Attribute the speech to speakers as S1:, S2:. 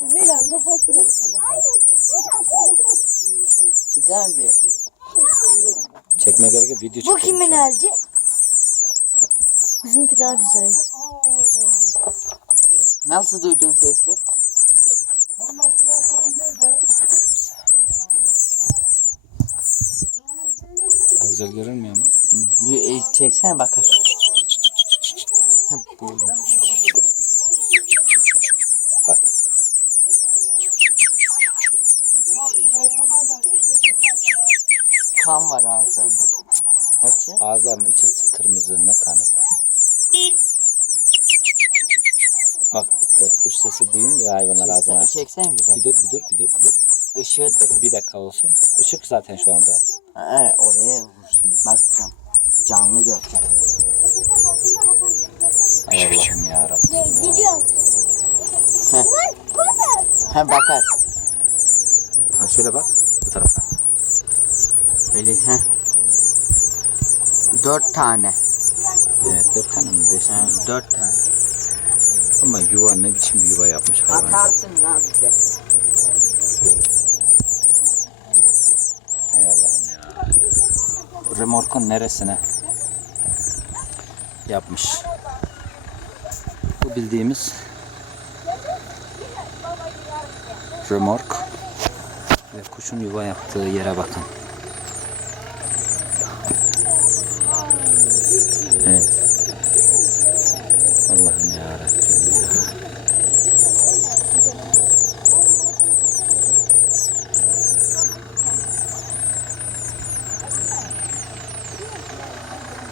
S1: Çeksene bir.
S2: Çekme gerek yok, video çekelim.
S3: Bu kimin elci? Bizimki daha güzel.
S1: Nasıl duydun sesi?
S2: Daha güzel görünmüyor mu?
S1: Bir çeksene bakar. Ha, bu.
S2: Bak.
S1: Kan var ağızlarında. Açı.
S2: Ağızlarının içi kırmızı, ne kanı. Bak böyle kuş sesi duyunca hayvanlar ağzını aç.
S1: Çeksene biraz.
S2: Bir dur.
S1: Işığı tut.
S2: Bir dakika olsun. Işık zaten şu anda.
S1: Evet, oraya vursun. Bakacağım. Canlı göreceğim.
S2: Ay Allah'ım yarabbim.
S3: Gidiyoruz.
S1: Ha bakar.
S2: Ha şöyle bak bu tarafa.
S1: Öyle ha. 4 tane.
S2: Evet 4 tane mi 5 tane?
S1: 4 tane.
S2: Ama yuva ne biçim bir yuva yapmış hayvan.
S1: Atarsın lan bize.
S2: Hay Allah'ım ya. Bu remorkun neresine yapmış? Bu bildiğimiz remork ve kuşun yuva yaptığı yere bakın. Evet.